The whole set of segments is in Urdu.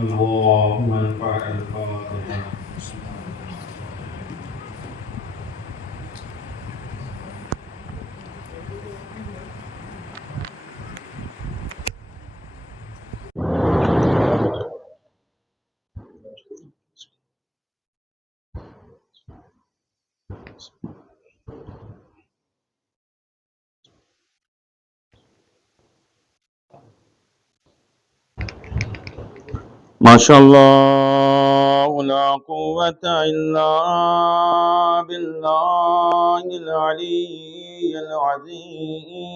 اللهم انفع الفاتحة. ما شاء الله لا قوة إلا بالله العلي العظيم.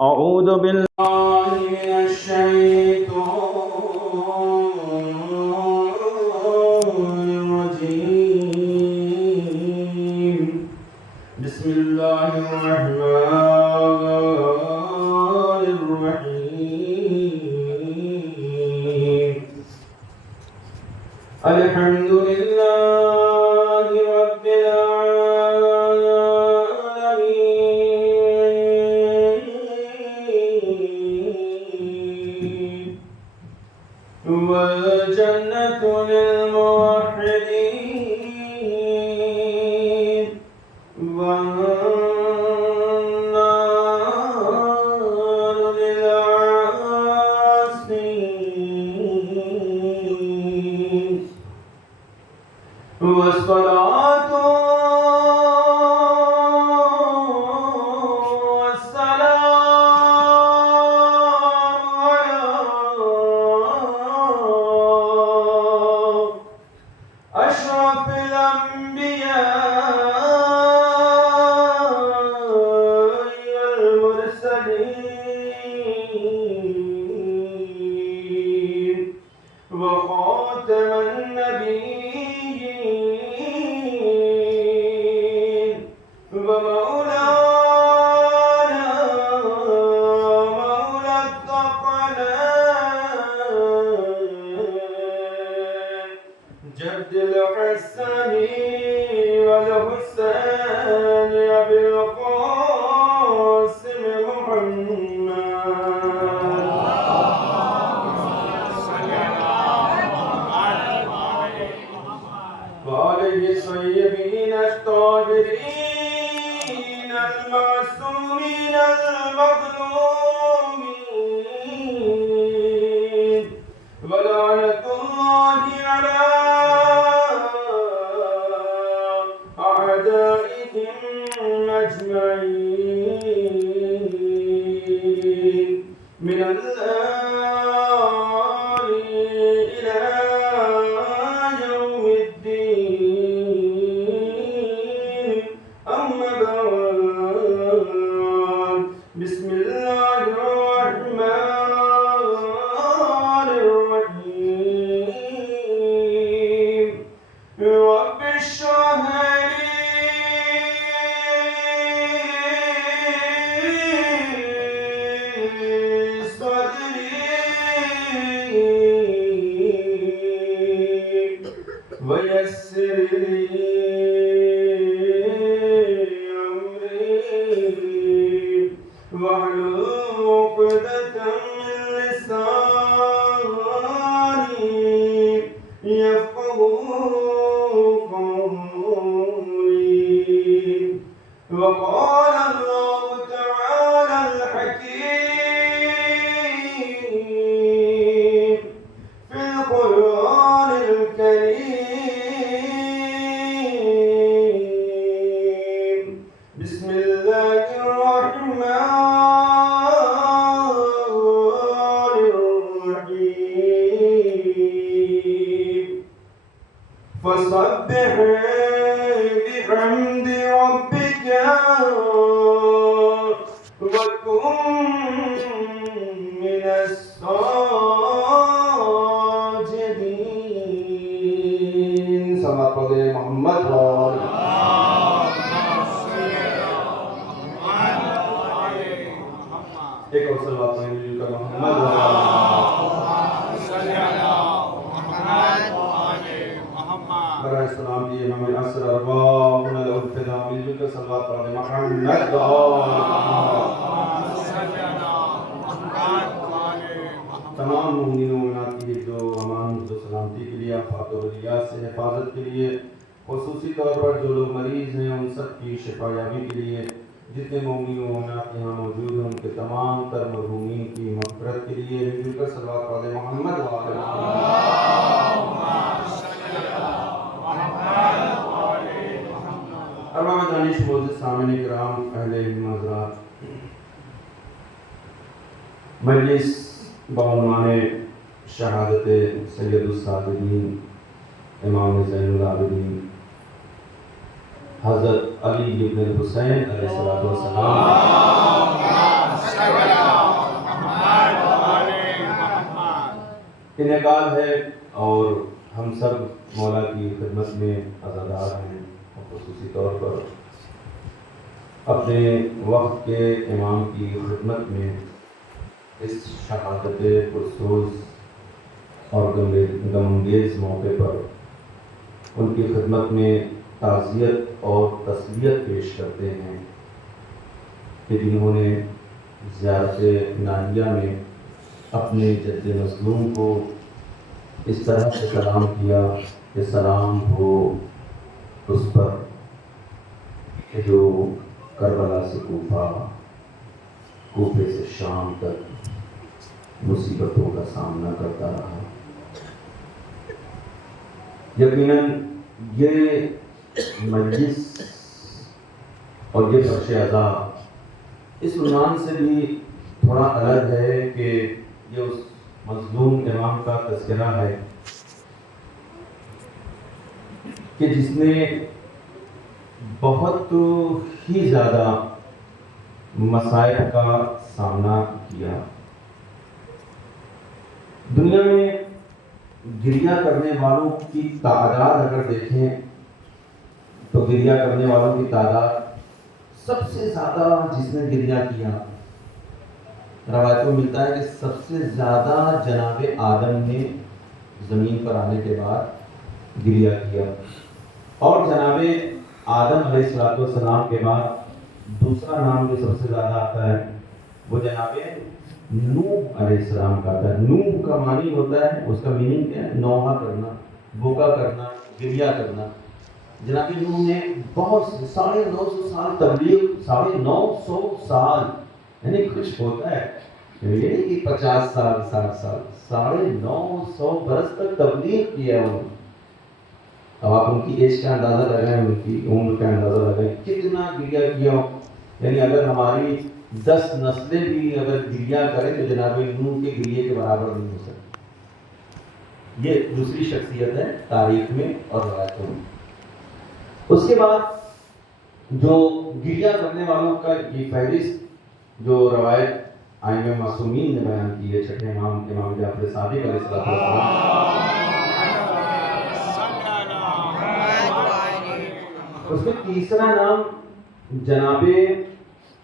أعوذ بالله من الشيطان الرجيم. بسم الله الرحمن الرحيم. الحمد لله رب العالمين، والجنة للموحدين، والنار للعاصين. والصلاة والسلام على أشرف الأنبياء والمرسلين، وخاتم النبيين، ومولانا مولى الثقلين، جد الحسن والحسين أبي القاسم محمد، وآله الطيبين الطاهرين المعصومين المظلومين، ولعنة الله على أعدائهم أجمعين، من الآن إلى يوم الدين. أما بعد، بسم الله الرحمن الرحيم. رب اشرح لي صدري ويسر لي أمري، واحلل عقدة من لساني يفقهوا قولي. وقال الله تعالى الحكيم في القرآن الكريم: وكن من الساجدين. صلوات پڑھ محمد ایک اور صلوات پڑھیں مل کر محمد برائے السلام دی امام العصر ارواحنا له الفداء مل کر صلوات پڑھیں محمد تمام مومنین و مومنات کی جو امان جو سلامتی کے لیے آفات و بلیات سے حفاظت کے لیے خصوصی طور پر جو لوگ مریض ہیں ان سب کی شفا یابی کے لیے جتنے مومنین و مومنات یہاں موجود ہیں ان کے تمام تر مرحومین کی مغفرت کے لیے مل کر صلوات پڑھیں محمد ارباب دانش معزز سامعین کرام اہل علم حضرات، مجلس بعنوان شہادت سید الساجدین امام زین العابدین حضرت علی بن حسین علیہ السلام انعقاد ہے، اور ہم سب مولا کی خدمت میں عزادار ہیں، اور خصوصی طور پر اپنے وقت کے امام کی خدمت میں اس شہادت پرسوز اور غمانگیز موقع پر ان کی خدمت میں تعزیت اور تسلیت پیش کرتے ہیں کہ جنہوں نے زیارت ناحیہ میں اپنے جد مظلوم کو اس طرح سے سلام کیا کہ سلام ہو اس پر کہ جو کربلا سے کوفہ، کوفے سے شام تک مصیبتوں کا سامنا کرتا رہا۔ یقیناً یہ مجلس اور یہ فرش عزا اس عنوان سے بھی تھوڑا الگ ہے کہ یہ اس مظلوم امام کا تذکرہ ہے کہ جس نے بہت ہی زیادہ مصائب کا سامنا کیا۔ دنیا میں گریہ کرنے والوں کی تعداد اگر دیکھیں تو گریہ کرنے والوں کی تعداد سب سے زیادہ جس نے گریہ کیا، روایتوں میں ملتا ہے کہ سب سے زیادہ جناب آدم نے زمین پر آنے کے بعد گریہ کیا، اور جناب آدم علیہ السلام کے بعد دوسرا نام جو سب سے زیادہ آتا ہے وہ جناب نوح علیہ السلام کا آتا ہے۔ نوح کا معنی ہوتا ہے، اس کا میننگ کیا ہے؟ نوحہ کرنا، بوکا کرنا، گریہ کرنا۔ جناب نوح نے بہت 950 سال تبلیغ، 950 سال، یعنی کچھ ہوتا ہے یہ نہیں کہ 50 سال 60 سال، 950 برس تک تبلیغ کیا انہوں نے۔ اب آپ ان کی ایج کا اندازہ لگائیں، ان کی عمر کا اندازہ لگائیں، کتنا گریہ کیا ہو۔ یعنی اگر ہماری 10 نسلیں بھی اگر گریہ کریں تو جناب نوح کے گریہ کے برابر نہیں ہو سکتی۔ یہ دوسری شخصیت ہے تاریخ میں اور روایتوں میں۔ اس کے بعد جو گریہ کرنے والوں کا یہ فہرست جو روایت ائمہ معصومین نے بیان کی ہے، چھٹے امام جعفر صادق علیہ السلام، اس میں تیسرا نام جناب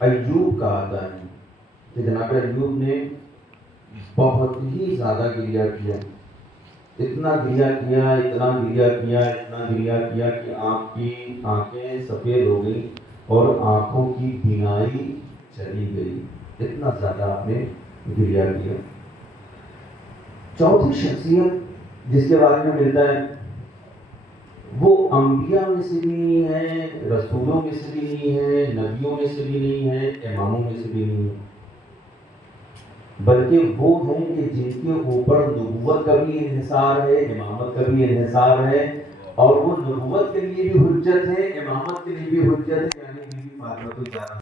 ایوب کا آتا ہے کہ جناب ایوب نے بہت ہی زیادہ گریہ کیا، اتنا گریہ کیا کہ آپ کی آنکھیں سفید ہو گئی اور آنکھوں کی بینائی چلی گئی، اتنا زیادہ آپ نے گریہ کیا۔ چوتھی شخصیت جس کے بارے میں ملتا ہے وہ انبیاء میں سے بھی نہیں ہے، رسولوں میں سے بھی نہیں ہے، نبیوں میں سے بھی نہیں ہے، اماموں میں سے بھی نہیں ہے، بلکہ وہ ہیں کہ جن کے اوپر نبوت کا بھی انحصار ہے، امامت کا بھی انحصار ہے، اور وہ نبوت کے لیے بھی حجت ہے، امامت کے لیے بھی حجت ہے، یعنی بی بی فاطمہ الزہرا۔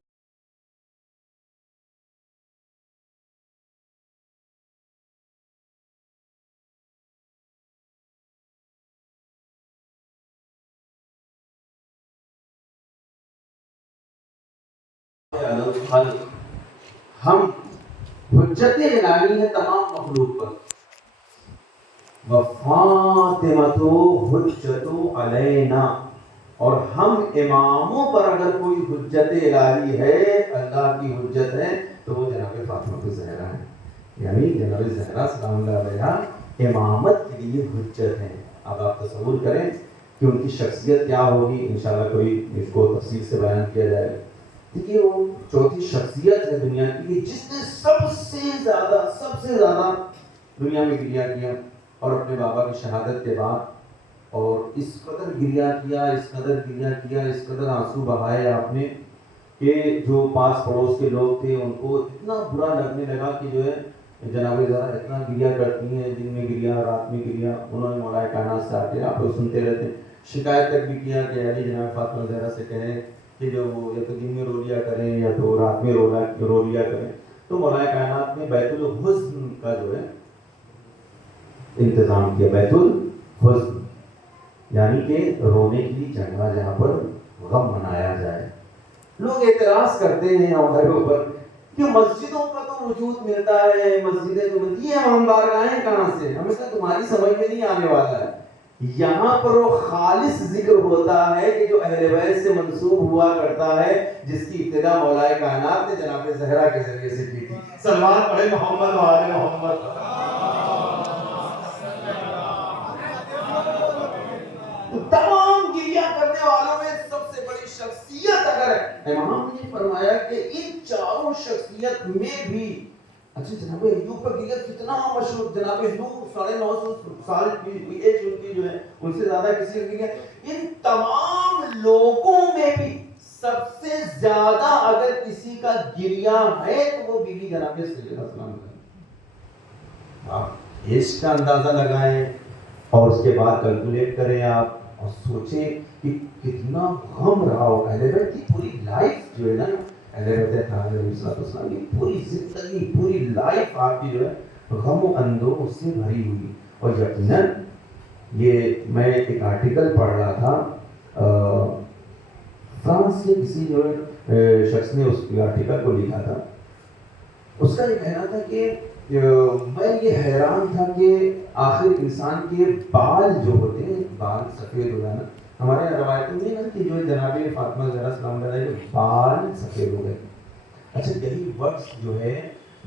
ہم حجت الہی ہے تمام مخلوق پر. وفاطمۃ حجت علینا، اور ہم اماموں پر اگر کوئی حجت الہی ہے، اللہ کی حجت ہے، تو وہ جناب فاطمہ زہرا ہے. یعنی جناب زہرا سلام اللہ علیہا امامت کے لیے حجت ہیں. اب آپ تصور کریں کہ ان کی شخصیت کیا ہوگی. انشاءاللہ کوئی اس کو تفصیل سے بیان کیا جائے گا. دیکھیے وہ چوتھی شخصیت ہے دنیا کی جس نے سب سے زیادہ دنیا میں گریہ کیا، اور اپنے بابا کی شہادت کے بعد، اور اس قدر گریہ کیا، اس قدر آنسو بہائے آپ نے کہ جو پاس پڑوس کے لوگ تھے ان کو اتنا برا لگنے لگا کہ جو ہے جناب زہرا اتنا گریہ کرتی ہیں، دن میں گریہ، رات میں گریہ. انہوں نے مولا کائنات سے آ کے آپ کو سنتے رہتے ہیں شکایت تک بھی کیا کہ علی جناب فاطمہ زہرا سے کہیں کہ جو وہ یا تو دن میں رو لیا کریں یا تو رات میں رو لیا کریں. تو مولا کائنات نے بیت الحزن کا جو ہے انتظام کیا. بیت الحزن یعنی کہ رونے کی جگہ جہاں پر غم منایا جائے. لوگ اعتراض کرتے ہیں ہمارے اوپر کہ مسجدوں کا تو وجود ملتا ہے، مسجدیں تو ملتی ہیں، ہم بارگاہیں کہاں سے؟ ہمیں تو تمہاری سمجھ میں نہیں آنے والا ہے. یہاں پر وہ خالص ذکر ہوتا ہے کہ جو اہل بیت سے منسوب ہوا کرتا ہے، جس کی ابتدا مولا کائنات نے جناب زہرا کے ذریعے سے کی تھی. سلمان پڑھے محمد و آل محمد. تمام گریہ کرنے والوں میں سب سے بڑی شخصیت اگر ہے، امام نے فرمایا کہ ان چاروں شخصیت میں بھی اچھا جناب ایوب پر گریہ کتنا مشہور. جناب نوح 950 سال کی ایج ان کی جو ہے ان سے زیادہ کسی کی گریہ. ان تمام لوگوں میں بھی سب سے زیادہ اگر کسی کا گریہ ہے تو وہ بیوی جناب سیدہ سلام ہے. آپ ایج کا اندازہ لگائیں اور اس کے بعد کیلکولیٹ کریں آپ اور سوچیں کہ کتنا غم رہا ہو اہل بیت کی پوری لائف جو ہے نا. اہل بیت علیہ السلام کی پوری زندگی، پوری لائف آپ کی جو ہے غم و اندوہ سے بھری ہوئی. اور یقیناً یہ میں ایک آرٹیکل پڑھ رہا تھا فرانس کے کسی جو شخص نے اس آرٹیکل کو لکھا تھا. اس کا یہ کہنا تھا کہ میں یہ حیران تھا کہ آخر انسان کے بال جو ہوتے ہیں، بال سفید ہو جانا، ہمارے روایتوں میں نا کہ جو جناب فاطمہ زہرا سلام اللہ علیہ کے بال سفید ہو گئے. اچھا یہی وقت جو ہے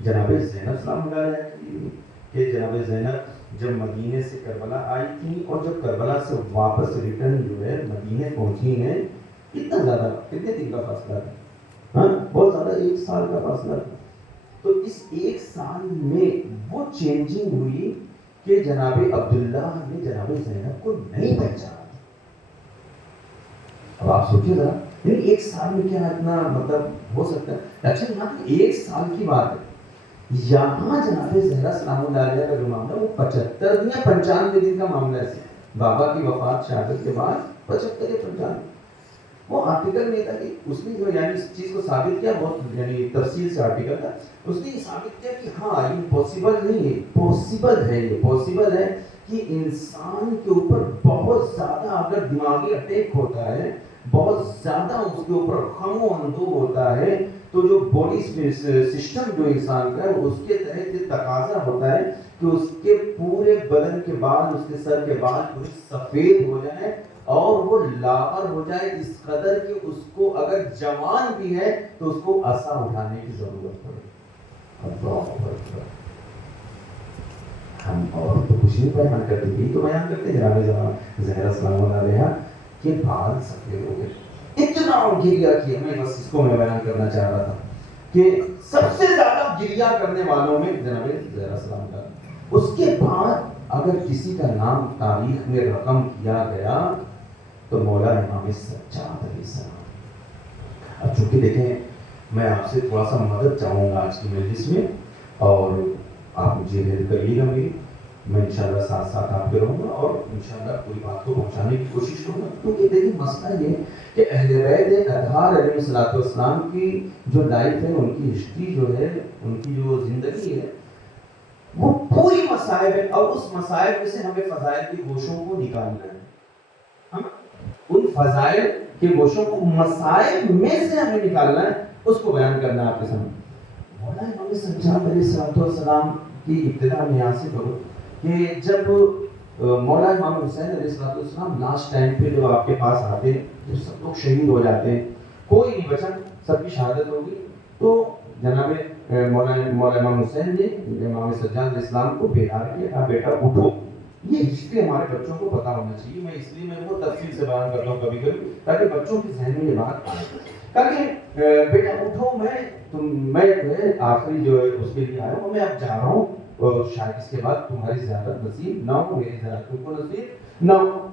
جناب زینب سلام اللہ علیہ کہ جناب زینب جب مدینے سے کربلا آئی تھی اور جب کربلا سے واپس ریٹرن جو ہے مدینے پہنچی ہیں، کتنا زیادہ کتنے دن کا فاصلہ تھا؟ ہاں بہت زیادہ، 1 سال کا فاصلہ تھا. تو اس 1 سال میں وہ چینجنگ ہوئی کہ جناب عبداللہ نے جناب زینب کو نہیں پہچانا. اب آپ سوچیے ذرا 1 سال میں کیا اتنا مطلب ہو سکتا ہے. اچھا یہاں 1 سال کی بات ہے، یہاں جناب زہرا سلام اللہ علیہ کا جو معاملہ وہ 75 یا 95 دن کا معاملہ ہے. بابا کی وفات شہادت کے بعد 75 یا 95. وہ آرٹیکل نہیں تھا کہ اس نے جو یعنی اس چیز کو ثابت کیا، بہت یعنی تفصیل سے آرٹیکل تھا. اس نے یہ ثابت کیا کہ ہاں یہ پاسبل نہیں ہے، پاسبل ہے، یہ پاسبل ہے کہ انسان کے اوپر بہت زیادہ اگر دماغی اٹیک ہوتا ہے، بہت زیادہ اس کے اوپر غم و اندوہ ہوتا ہے، تو جو باڈی سسٹم جو انسان کا ہے اس کے تحت یہ تقاضا ہوتا ہے کہ اس کے پورے بدن کے بال، اس کے سر کے بال پورے سفید ہو جائیں اور وہ لاغر ہو جائے اس قدر کہ اس کو اگر جوان بھی ہے تو اس کو عصا اٹھانے کی ضرورت پڑے. ہم اور تو کچھ نہیں بیان کرتے، یہی تو بیان کرتے جناب زہرا سلام اللہ علیہا کے بال سفید ہو گئے. اتنا گریہ کیا. میں بس اس کو میں بیان کرنا چاہ رہا تھا کہ سب سے زیادہ گریہ کرنے والوں میں جناب زہرا سلام اللہ. اس کے بعد اگر کسی کا نام تاریخ میں رقم کیا گیا تو مولا امام سجاد علیہ السلام. اب چونکہ دیکھیں میں آپ سے تھوڑا سا مدد چاہوں گا آج کی مجلس میں، اور آپ مجھے ہیلپ کریے گا میری. میں انشاءاللہ ساتھ ساتھ آپ کے رہوں گا اور انشاءاللہ کوئی بات کو پہنچانے کی کوشش کروں گا. کیونکہ دیکھیں مسئلہ یہ کہ اہل بیت اطہار علیہ الصلوۃ والسلام کی جو لائف ہے، ان کی ہسٹری جو ہے، ان کی جو زندگی ہے وہ پوری مصائب ہے، اور اس مصائب میں سے ہمیں فضائل کے گوشوں کو نکالنا ہے. ہم ان فضائل کے گوشوں کو مصائب میں سے ہمیں نکالنا ہے اس کو بیان کرنا ہے آپ کے سامنے. مولانا امام سجاد علیہ السلام کی ابتدا میں یہاں سے کرو کہ جب مولانا امام حسین علیہ السلام لاسٹ ٹائم پہ جو آپ کے پاس آتے ہیں، جب سب لوگ شہید ہو جاتے ہیں، کوئی نہیں بچا، سب کی شہادت ہوگی، تو جناب مولانا امام حسین نے امام سجاد علیہ السلام کو بیدار کیا، کہا بیٹا اٹھو. یہ ہسٹری ہمارے بچوں کو پتا ہونا چاہیے. میں اس لیے میں وہ تفصیل سے بیان کرتا ہوں کبھی کبھی تاکہ بچوں کے ذہن میں یہ بات آئے. کہا کہ بیٹا اٹھو، میں آخری جو ہے اس کے لیے آیا ہوں، میں اب جا رہا ہوں، اور شاید اس کے بعد تمہاری زیارت نصیب نہ ہو، میری زیارت تم کو نصیب نہ ہو.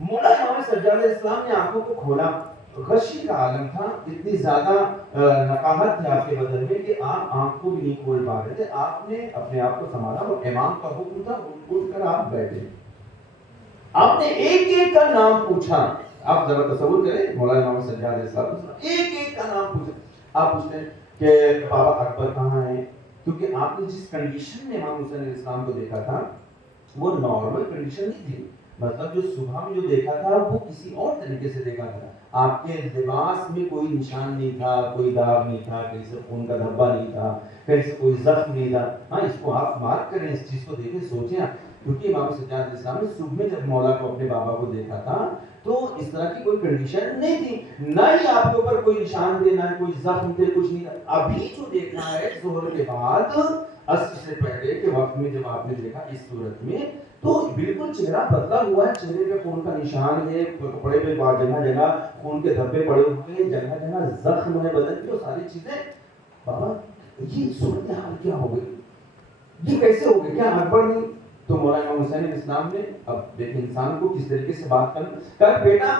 مولانا امام سجاد علیہ السلام نے آنکھوں کو کھولا. غشی کا عالم تھا، اتنی زیادہ نقاہت تھی آپ کے بدن میں کہ آپ آنکھ کو بھی نہیں کھول پا رہے تھے. آپ نے اپنے آپ کو سنبھالا اور امام کا حکم تھا، اٹھ کر آپ بیٹھے. آپ نے ایک ایک کا نام پوچھا. آپ ذرا تصور کریں، مولانا امام سجاد علیہ السلام ایک ایک کا نام پوچھا. آپ پوچھتے ہیں کہ بابا اکبر کہاں ہے، کیونکہ آپ نے جس کنڈیشن میں امام حسین علیہ السلام کو دیکھا تھا وہ نارمل کنڈیشن نہیں تھی. مطلب جو صبح میں جو دیکھا تھا وہ کسی اور طریقے سے دیکھا تھا. آپ کے لباس میں کوئی نشان نہیں تھا، کوئی داغ نہیں تھا، کہیں سے خون کا دھبا نہیں تھا، کہیں سے کوئی زخم نہیں تھا. ہاں، اس کو آپ مارک کریں، اس چیز کو دیکھیں، سوچیں آپ. کیونکہ امام سجاد علیہ السلام نے صبح میں جب مولا کو اپنے بابا کو دیکھا تھا تو اس طرح کی کوئی کنڈیشن نہیں تھی، نہ ہی آپ کے اوپر کوئی نشان تھے، نہ کوئی زخم تھے، کچھ نہیں تھا. ابھی جو دیکھنا ہے ظہر کے بعد، عصر سے پہلے کے وقت میں جب آپ نے دیکھا اس صورت میں، تو بالکل چہرہ بدلا ہوا ہے، چہرے پہ خون کا نشان ہے، کپڑے پہ جگہ جگہ خون کے دھبے پڑے ہوئے ہیں، جگہ جگہ زخم ہے بدن کی، وہ ساری چیزیں. بابا یہ صورتحال کیا ہو گئی، یہ کیسے ہو گئی، کیا اکبر نہیں؟ تو مولانا امام حسین علیہ السلام نے اب دیکھ انسان کو کس طریقے سے بات کرنا، کہا بیٹا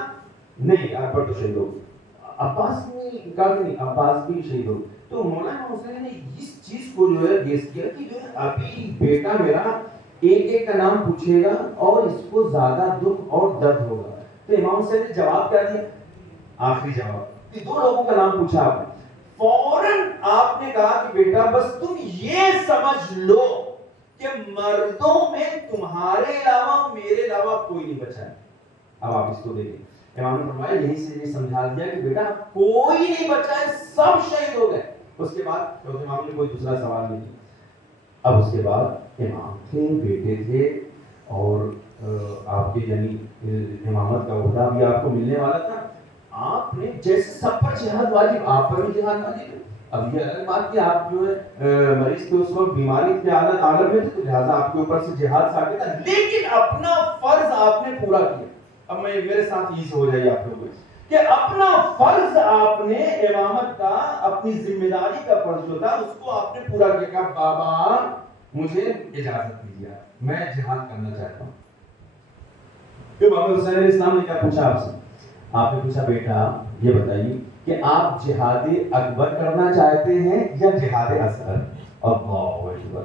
نہیں، اکبر تو شہید ہو گیا. عباس نے کہا نہیں، عباس بھی شہید ہو گیا. تو مولانا امام حسین نے اس چیز کو جو ہے گیس کیا کہ جو ہے ابھی بیٹا میرا ایک ایک کا نام پوچھے گا اور اس کو زیادہ دکھ اور درد ہوگا. تو امام حسین نے جواب کیا دیا، آخری جواب کہ دو لوگوں کا نام پوچھا آپ نے، فوراً آپ نے کہا کہ بیٹا بس تم یہ سمجھ لو کہ مردوں میں تمہارے علاوہ میرے علاوہ کوئی نہیں بچا ہے. اب آپ اس کو دیکھیں، امام نے فرمایا یہیں سے یہ سمجھا دیا کہ بیٹا کوئی نہیں بچا ہے، سب شہید ہو گئے. اس کے بعد چوتھے امام نے کوئی دوسرا سوال نہیں کیا. اب اس کے بعد امام تھے، بیٹے تھے، اور آپ کے یعنی امامت کا عہدہ بھی آپ کو ملنے والا تھا. آپ نے جیسے سب پر جہاد واجب، آپ پر بھی جہاد واجب ہے. اب یہ الگ بات کہ آپ جو ہے مریض کے اس وقت بیماری کے عالم میں تھے تو لہٰذا آپ کے اوپر سے جہاد ثابت تھا، لیکن اپنا فرض آپ نے پورا کیا. اب میں میرے ساتھ یہ سے ہو جائے آپ لوگوں کہ اپنا فرض آپ نے امامت کا، اپنی ذمہ داری کا فرض جو تھا اس کو آپ نے پورا کیا. کہ بابا مجھے اجازت دیجیے، میں جہاد کرنا چاہتا ہوں. پھر محمد حسین علیہ السلام نے کیا پوچھا آپ سے؟ آپ نے پوچھا بیٹا یہ بتائیے کہ آپ جہاد اکبر کرنا چاہتے ہیں یا جہاد اصغر؟ اللہ اکبر.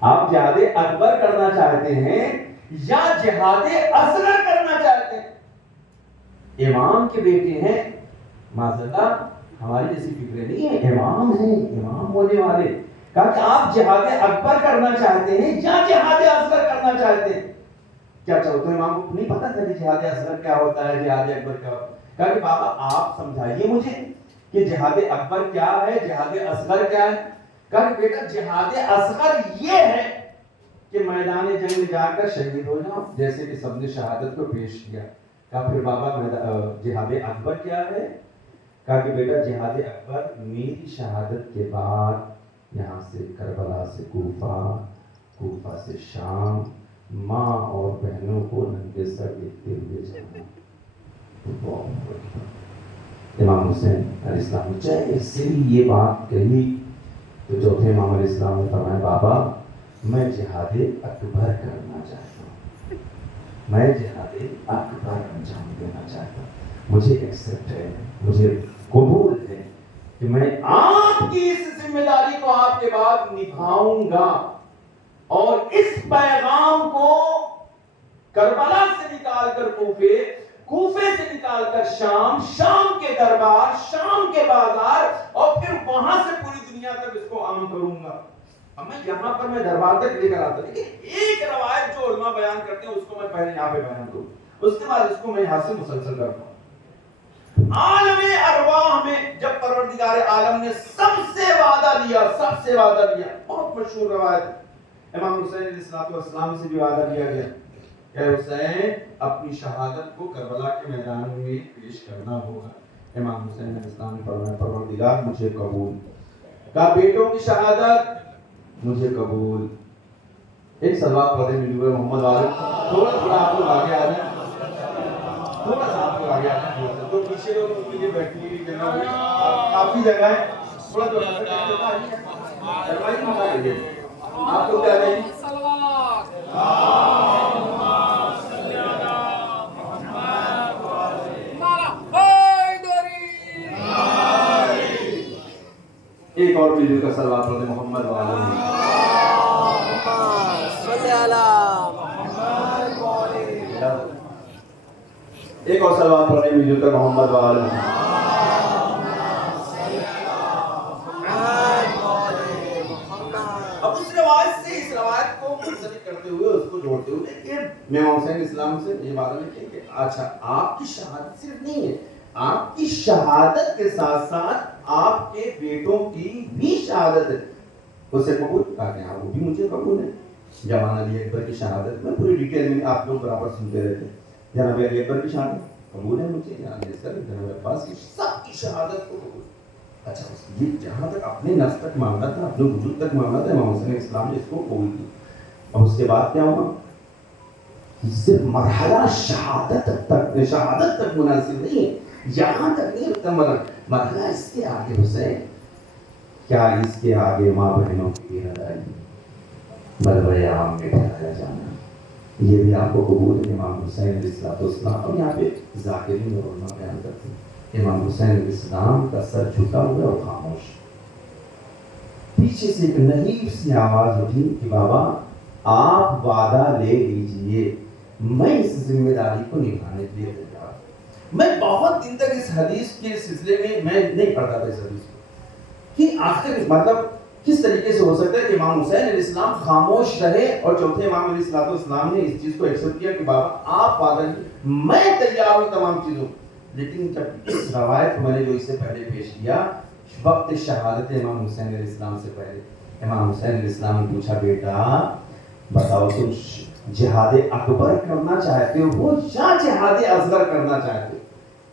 آپ جہاد اکبر کرنا چاہتے ہیں یا جہاد اصغر کرنا چاہتے ہیں؟ امام کے بیٹے ہیں، معذاللہ ہماری جیسی فکریں نہیں ہیں، امام ہیں، امام ہونے والے. کہا کہ آپ جہاد اکبر کرنا چاہتے ہیں یا جہاد اصغر کرنا چاہتے ہیں؟ کیا چوتھے امام کو نہیں پتا تھا کہ جہاد اصغر کیا ہوتا ہے، جہاد اکبر کیا ہوتا ہے؟ کہا کہ بابا آپ سمجھائیے مجھے کہ جہاد اکبر کیا ہے، جہاد اصغر کیا ہے. کہا کہ بیٹا جہاد اصغر یہ ہے کہ میدان جنگ میں جا کر شہید ہو جاؤ، جیسے کہ سب نے شہادت کو پیش کیا. کہا پھر بابا جہاد اکبر کیا ہے؟ کہا کہ بیٹا جہاد اکبر میری شہادت کے بعد یہاں سے کربلا سے کوفہ، کوفہ سے شام، ماں اور بہنوں کو ننگے سر دیکھتے ہوئے جانا. امام حسین علیہ السلام نے جیسے ہی یہ بات کہی تو چوتھے امام علیہ السلام نے فرمایا بابا میں جہاد اکبر کرنا چاہتا ہوں، میں جہاد اکبر انجام دینا چاہتا ہوں. مجھے ایکسپٹ ہے، مجھے قبول ہے کہ میں آپ کی اس ذمہ داری کو آپ کے بعد نبھاؤں گا، اور اس پیغام کو کربلا سے نکال کر کوفے، کوفے سے نکال کر شام، شام کے دربار، شام کے بازار، اور پھر وہاں سے پوری دنیا تک اس کو عام کروں گا. اب میں یہاں پر میں دربار تک لے کر آتا، لیکن ایک روایت جو علماء بیان کرتے ہیں اس کو میں پہلے یہاں پہ بیان کروں، اس کے بعد اس کو میں یہاں سے مسلسل کرتا ہوں. عالم ارواح میں جب پروردگار سرکار عالم نے سب سے وعدہ لیا، سب سے وعدہ لیا. بہت مشہور روایت. امام حسین علیہ السلام سے بھی وعدہ لیا گیا کہ حسین اپنی شہادت کو کربلا کے میدان میں پیش کرنا ہوگا. امام حسین علیہ السلام نے فرمایا پروردگار مجھے قبول. کہا بیٹوں کی شہادت مجھے قبول. ایک سلوات پڑھیں ملوے محمد والے. تھوڑا تھوڑا آپ لوگ آگے آ جائیں، تھوڑا سا آپ لوگ آگے آ جائیں. تو پیچھے لوگ ان کے لیے بیٹھنے کی جگہ کافی جگہ ہے. تھوڑا تھوڑا آپ لوگ کیا کہیں ایک اور مل کر سلوات پڑھتے محمد والے. ایک اور سلوات پڑھنے مل کر محمد والے. اب اس روایت سے اس روایت کو منسلک کرتے ہوئے اس کو جوڑتے ہوئے کہ امام حسین اسلام سے یہ بات ہے کہ اچھا آپ کی شہادت صرف نہیں ہے، آپ کی شہادت کے ساتھ ساتھ آپ کے بیٹوں کی بھی شہادت ہے. اسے قبول کہا کہ ہاں وہ بھی مجھے قبول ہے. جوان علی اکبر کی شہادت میں پوری ڈیٹیل میں آپ لوگ برابر سنتے رہتے. جناب علی اکبر کی شہادت قبول ہے مجھے، جناب عباس کی سب کی شہادت کو قبول. اچھا یہ جہاں تک اپنے نفس تک معاملہ تھا، اپنے وجود تک معاملہ تھا، امام حسین اسلام نے اس کو قبول کی. اور اس کے بعد کیا ہوا؟ صرف مرحلہ شہادت تک مناسب نہیں ہے، یہاں تک نہیں رکھتا مرحلہ اس کے آگے. حسین کیا اس کے آگے ماں بہنوں کی ردائی ملبے عام میں ٹھہرایا جانا، یہ بھی آپ کو قبول ہے. امام حسین علیہ السلام اور یہاں پہ ذاکرین اور علماء بیان کرتے ہیں امام حسین علیہ السلام کا سر جھکا ہوا اور خاموش. پیچھے سے ایک نحیف سی آواز اٹھی کہ بابا آپ وعدہ لے لیجئے، میں اس ذمہ داری کو نبھانے کے لیے تیار ہوں. میں بہت دن تک اس حدیث کے سلسلے میں نہیں پڑھتا تھا اس حدیث کو کہ آخر مطلب کس طریقے سے ہو سکتا ہے کہ امام حسین علیہ السلام خاموش رہے اور چوتھے امام علیہ السلام نے اس چیز کو ایکسپٹ کیا کہ بابا آپ وعدہ لیجئے، میں تیار ہوں تمام چیزوں. لیکن جب اس روایت میں نے جو اس سے پہلے پیش کیا وقت شہادت امام حسین علیہ السلام سے پہلے، امام حسین علیہ السلام نے پوچھا بیٹا بتاؤ تم جہاد اکبر کرنا چاہتے ہو یا جہاد اصغر کرنا چاہتے ہو؟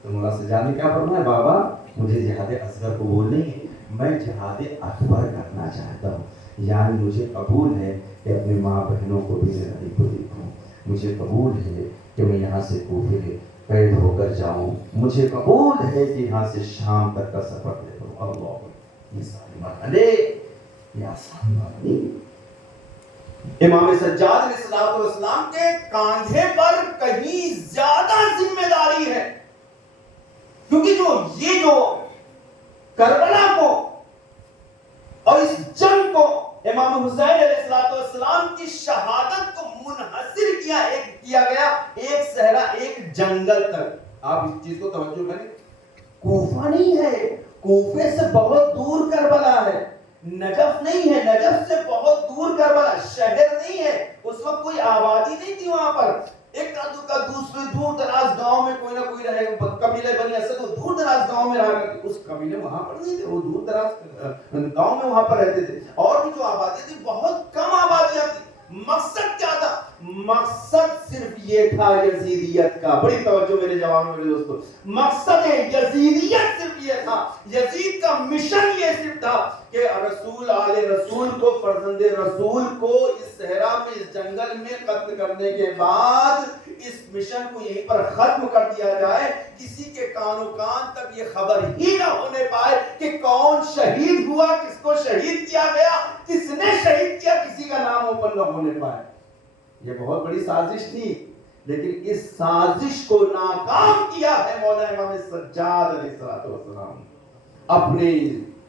تو مولا سجاد نے کیا فرمایا بابا مجھے جہاد اصغر قبول نہیں ہے، میں جہاد اکبر کرنا چاہتا ہوں. یعنی مجھے قبول ہے کہ اپنے ماں بہنوں کو بھی لڑائی کو دیکھوں، مجھے قبول ہے کہ میں یہاں سے کوفے قید ہو کر جاؤں، مجھے قبول ہے کہ یہاں سے شام تک کا سفر طے کروں. اللہ یہ ساری مرحلے یہ آسان بات نہیں. امام سجاد علیہ السلام کے کاندھے پر کہیں زیادہ ذمہ داری ہے، کیونکہ جو کربلا کو اور اس جنگ کو امام حسین علیہ السلام کی شہادت کو منحصر کیا گیا ایک صحرا ایک جنگل تک. آپ اس چیز کو توجہ کریں، کوفہ نہیں ہے، کوفے سے بہت دور کربلا ہے. نجف نہیں ہے، نجف سے بہت دور کربلا. شہر نہیں ہے، اس وقت کوئی آبادی نہیں تھی وہاں پر. ایک کا دوسرے دور دراز گاؤں میں کوئی نہ کوئی رہے. قبیلے بنی اسد وہ دور دراز گاؤں میں رہا کرتے، اس قبیلے وہاں پر نہیں تھے، وہ دور دراز گاؤں میں وہاں پر رہتے تھے. اور بھی جو آبادی تھی بہت کم آبادیاں تھی. مقصد کیا تھا؟ مقصد صرف یہ تھا یزیدیت کا. بڑی توجہ میرے جوانوں میرے دوستو، مقصد یزیدیت صرف یہ تھا. یزید کا مشن یہ صرف تھا کہ رسول آل رسول کو، فرزند رسول کو اس صحرا میں اس جنگل میں قتل کرنے کے بعد اس مشن کو یہیں پر ختم کر دیا جائے. کسی کے کان و کان تک یہ خبر ہی نہ ہونے پائے کہ کون شہید ہوا، کس کو شہید کیا گیا، کس نے شہید کیا، کسی کا نام اوپن نہ ہونے پائے. یہ بہت بڑی سازش تھی، لیکن اس سازش کو ناکام کیا ہے مولا امام سجاد علیہ السلام اپنے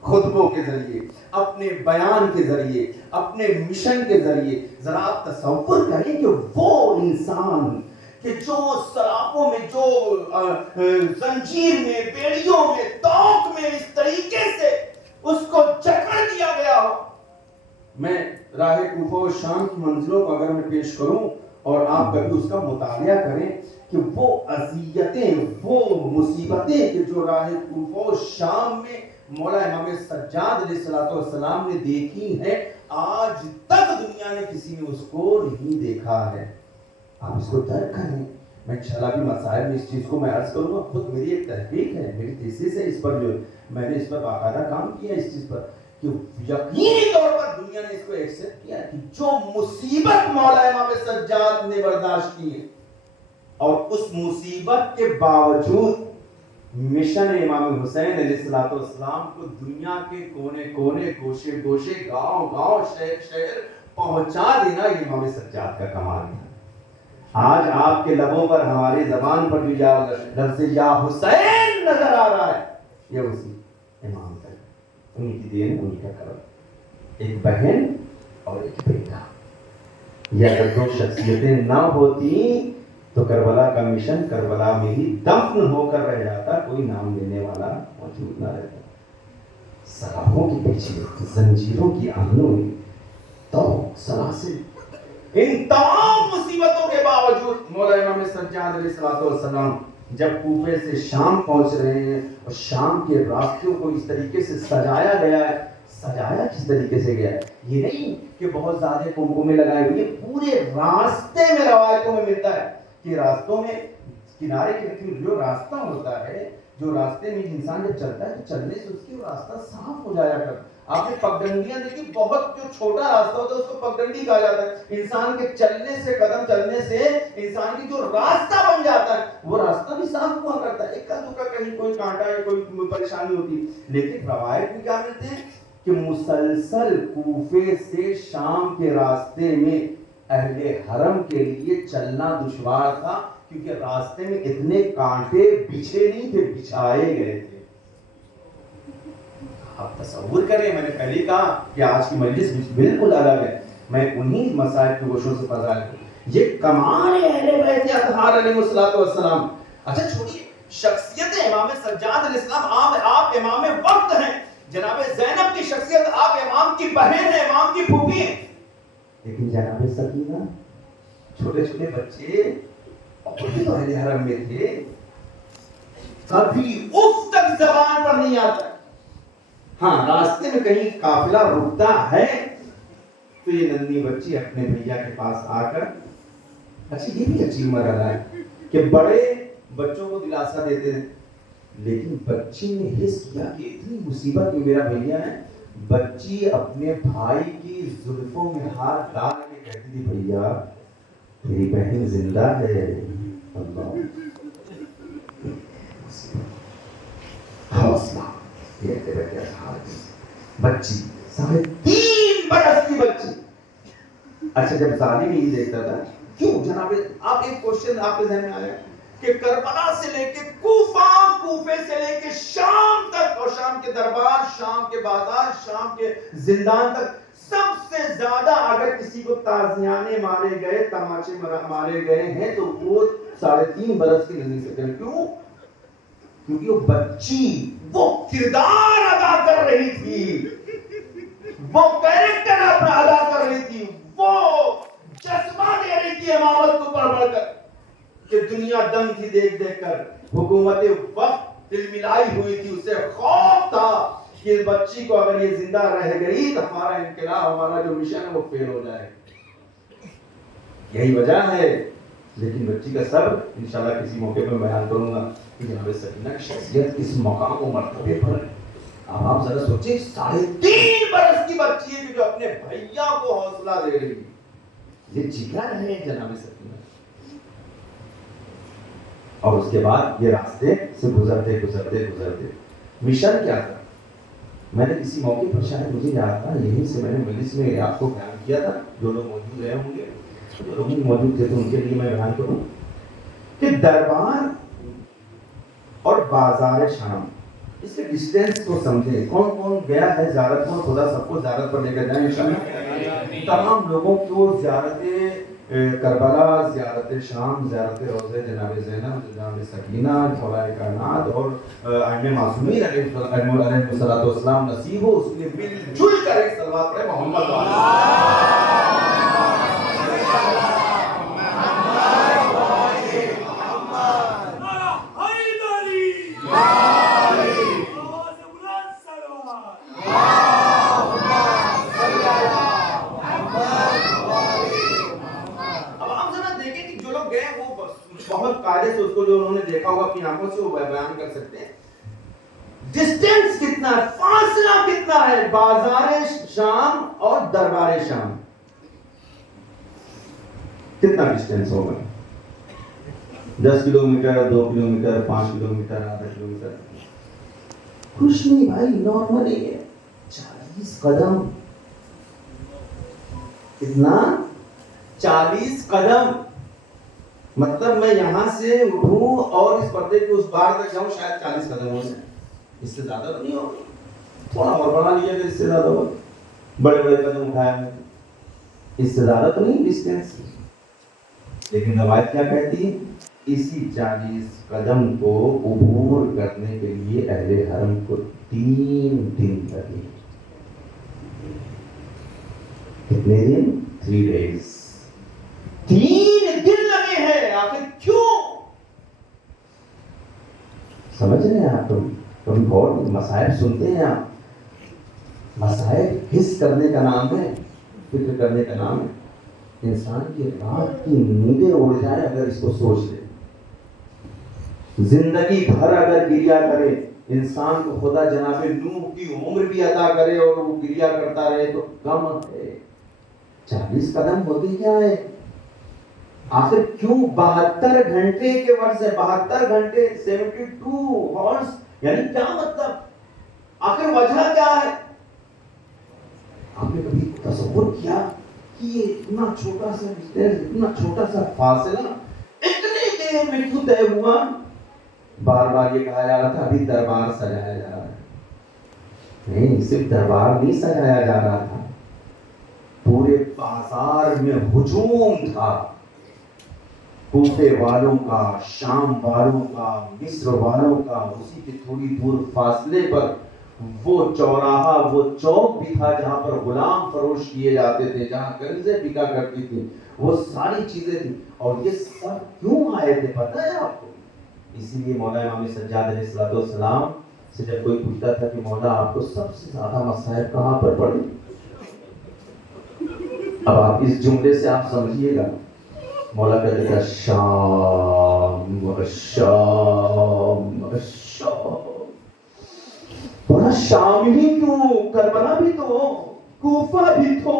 خطبوں کے ذریعے، اپنے بیان کے ذریعے، اپنے مشن کے ذریعے. ذرا آپ تصور کریں کہ وہ انسان کہ جو سلاخوں میں، جو زنجیر میں، بیڑیوں میں، توق میں اس طریقے سے اس کو جکڑ دیا گیا ہو. میں راہ کوفہ و شام کی منزلوں کو اگر میں پیش کروں اور آپ کبھی اس کا مطالعہ کریں کہ وہ اذیتیں، وہ مصیبتیں کہ جو راہ کوفہ و شام میں مولا امام سجاد علیہ السلام نے دیکھی ہیں، آج تک دنیا نے کسی نے اس کو نہیں دیکھا ہے. آپ اس کو درک کریں. میں انشاءاللہ بھی مسائل میں اس چیز کو میں عرض کروں گا. خود میری ایک تحقیق ہے، میری تھیسس ہے اس پر، جو میں نے اس پر باقاعدہ کام کیا اس چیز پر، کہ یقینی طور پر دنیا نے اس کو ایکسپٹ کیا کہ جو مصیبت مولا امام سجاد نے برداشت کی ہے، اور اس مصیبت کے باوجود مشن امام حسین علیہ السلام کو دنیا کے کونے کونے، گوشے گوشے، گاؤں گاؤں، شہر شہر پہنچا دینا، یہ امام سجاد کا کمال ہے. آج آپ کے لبوں پر، ہماری زبان پر جو لفظ یا حسین نظر آ رہا ہے، یہ اسی امام کا، انہی کی دین، انہی کا کرم. ایک بہن اور ایک بیٹا، یہ اگر دو شخصیتیں نہ ہوتی تو کربلا کا مشن کربلا میں ہی دفن ہو کر رہ جاتا، کوئی نام لینے والا موجود نہ رہتا. سلاخوں کے پیچھے، زنجیروں کی آہنوں میں، تو سلاسل، ان تمام مصیبتوں کے باوجود مولا امام سجاد علیہ السلام جب کوفے سے شام پہنچ رہے ہیں، اور شام کے راستوں کو اس طریقے سے سجایا گیا ہے. سجایا کس طریقے سے گیا ہے؟ یہ نہیں کہ بہت زیادہ کمکمے لگائے ہوئے، پورے راستے میں روایتوں میں ملتا ہے کہ راستوں میں کنارے کے جو راستہ ہوتا ہے، جو راستے میں انسان جب چلتا ہے تو چلنے سے اس کی راستہ صاف ہو جایا کرتا. آپ نے پگڈنڈیاں دیکھی، بہت جو چھوٹا راستہ ہوتا ہے اس کو پگڈنڈی کہا جاتا ہے. انسان کے چلنے سے، قدم چلنے سے انسان کی جو راستہ بن جاتا ہے، وہ راستہ بھی صاف ہوا کرتا ہے. ایک کا دو کا کہیں کوئی کانٹا یا کوئی پریشانی ہوتی. لیکن روایت میں کیا ملتے ہیں کہ مسلسل کوفے سے شام کے راستے میں اہل حرم کے لیے چلنا دشوار تھا، کیونکہ راستے میں اتنے کانٹے بچھے نہیں تھے، بچھائے گئے تھے. آپ تصور کریں، میں نے پہلے کہا کہ آج کی مجلس بالکل الگ ہے، میں انہی مسائل کے گوشوں سے فضائل ہوں. یہ کمال اہل بیت اطہار علیہ السلام. اچھا چھوڑیے شخصیت امام سجاد علیہ السلام، آپ امام وقت ہیں. جناب زینب کی شخصیت، آپ امام کی بہن ہیں، امام کی پھوپھی ہیں. لیکن جناب سکینہ، چھوٹے چھوٹے بچے تو اہل حرم میں تھے، کبھی اف تک زبان پر نہیں آتا. ہاں راستے میں کہیں قافلہ رکتا ہے تو یہ ننھی بچی اپنے بھیا کے پاس آ کر، اچھی یہ بھی اچھی مرحلہ ہے کہ بڑے بچوں کو دلاسا دیتے ہیں، لیکن بچی نے حس کیا کہ اتنی مصیبت میں میرا بھیا ہے. بچی اپنے بھائی کی زلفوں میں ہاتھ ڈال کے کہتی تھی، بھیا تیری بہن زندہ ہے. اللہ حوصلہ، بچی 3.5 برس کی بچی. اچھا جب ظالم یہ دیکھتا تھا، کیوں جناب آپ ایک کوشچن آپ کے ذہن میں آیا کہ کربلا سے لے کے کوفہ، کوفے سے لے کے شام تک، اور شام کے دربار، شام کے بازار، شام کے زندان تک، سب سے زیادہ اگر کسی کو تازیانے مارے گئے، تماچے مارے گئے ہیں تو وہ 3.5 برس کی ننھی سے. کیوں؟ کیونکہ وہ بچی وہ کردار ادا کر رہی تھی، وہ کیریکٹر اپنا ادا کر رہی تھی، وہ جذبہ دے رہی تھی امامت کو پڑھ پڑھ کر، کہ دنیا دم تھی دیکھ دیکھ کر. حکومت وقت دل ملائی ہوئی تھی، اسے خوف تھا کہ بچی کو اگر یہ زندہ رہ گئی تو ہمارا انقلاب، ہمارا جو مشن ہے وہ فیل ہو جائے. یہی وجہ ہے. لیکن بچی کا صبر انشاءاللہ کسی موقع پر بیان کروں گا کہ جناب سکینہ کی شخصیت کس مقام و مرتبے پر ہے. اب آپ ذرا سوچیں، 3.5 برس کی بچی ہے جو اپنے بھیا کو حوصلہ دے رہی ہے. یہ جگر ہے جناب سکینہ. اور اس کے بعد یہ راستے سے گزرتے گزرتے گزرتے مشن کیا تھا؟ میں نے کسی موقع پر، شاید مجھے یاد تھا، یہیں سے میں نے مجلس میں آپ کو بیان کیا تھا، جو لوگ موجود رہے ہوں گے، جو لوگ موجود تھے تو ان کے لیے میں بیان کروں کہ دربار اور بازار شام، اس کے ڈسٹینس کو سمجھیں. کون کون گیا ہے زیارت کو؟ خدا سب کو زیارت پر لے کر جائیں انشاءاللہ. تمام لوگوں کو زیارت کربلا، زیارت شام، زیارت روضہ جناب زینب، جناب سکینہ، مولا کائنات اور ائمہ معصومین علیہ السلام نصیب ہو. اس لیے مل جل کر ایک صلوات پڑھیں محمد دیکھا ہوگا اپنی آنکھوں سے، وہ بیان کر سکتے ہیں ڈسٹینس کتنا ہے، فاصلہ کتنا ہے بازار شام اور دربار شام، کتنا ڈسٹینس ہوگا؟ 10 کلومیٹر، 2 کلومیٹر، 5 کلومیٹر، آدھا کلومیٹر، کچھ نہیں بھائی، نارمل ہی ہے. 40 قدم، کتنا؟ 40 قدم. مطلب میں یہاں سے اٹھوں اور اس پردے کے اس بار تک جاؤں، شاید 40 قدموں سے، اس سے زیادہ تو نہیں ہوگا. تھوڑا اور بڑھا لیا تو اس سے زیادہ ہوگا، بڑے بڑے قدم اٹھائے ہیں، اس سے زیادہ تو نہیں ڈسٹینس. لیکن روایت کیا کہتی ہے؟ اسی 40 قدم کو عبور کرنے کے لیے اہل حرم کو 3 دن لگے. کتنے دن؟ 3 days. 3 دن لگے ہیں. آخر کیوں؟ سمجھ رہے ہیں آپ؟ تم بہت مسائل سنتے ہیں آپ. مسائل حس کرنے کا نام ہے، فکر کرنے کا نام ہے. انسان کی رات کی نیندیں اڑ جائے اگر اس کو سوچ لے. زندگی بھر اگر گریا کرے انسان کو خدا جناب نوح کی عمر بھی عطا کرے اور وہ گریا کرتا رہے تو کم ہے. 40 قدم ہوتے کیا ہے؟ آخر کیوں 72 گھنٹے کے ورز ہے، 72 گھنٹے 72 ہارس، یعنی کیا مطلب؟ آخر وجہ کیا ہے؟ آپ نے کبھی تصور کیا کہ یہ اتنا چھوٹا سا ڈسٹینس، اتنا چھوٹا سا فاصلہ اتنی دیر میں کیوں طے ہوا؟ بار بار یہ کہا جا رہا تھا ابھی دربار سجایا جا رہا ہے. نہیں، صرف دربار نہیں سجایا جا رہا تھا، پورے بازار میں ہجوم تھا. کوفے والوں کا، شام والوں کا، مصر والوں کا. اسی کے تھوڑی دور فاصلے پر وہ چوراہا، وہ چوک بھی تھا جہاں پر غلام فروش کیے جاتے تھے، جہاں کنزیں بکا کرتی تھی، وہ ساری چیزیں تھیں. اور یہ سب کیوں آئے تھے پتہ ہے آپ کو؟ اسی لیے مولا امام سجاد علیہ السلام سے جب کوئی پوچھتا تھا کہ مولا آپ کو سب سے زیادہ مسائل کہاں پر پڑے، اب آپ اس جملے سے آپ سمجھیے گا، مولا کہتے تھا شام شام شام. بڑا شام ہی کیوں، کربلا بھی تو، کوفہ بھی تو،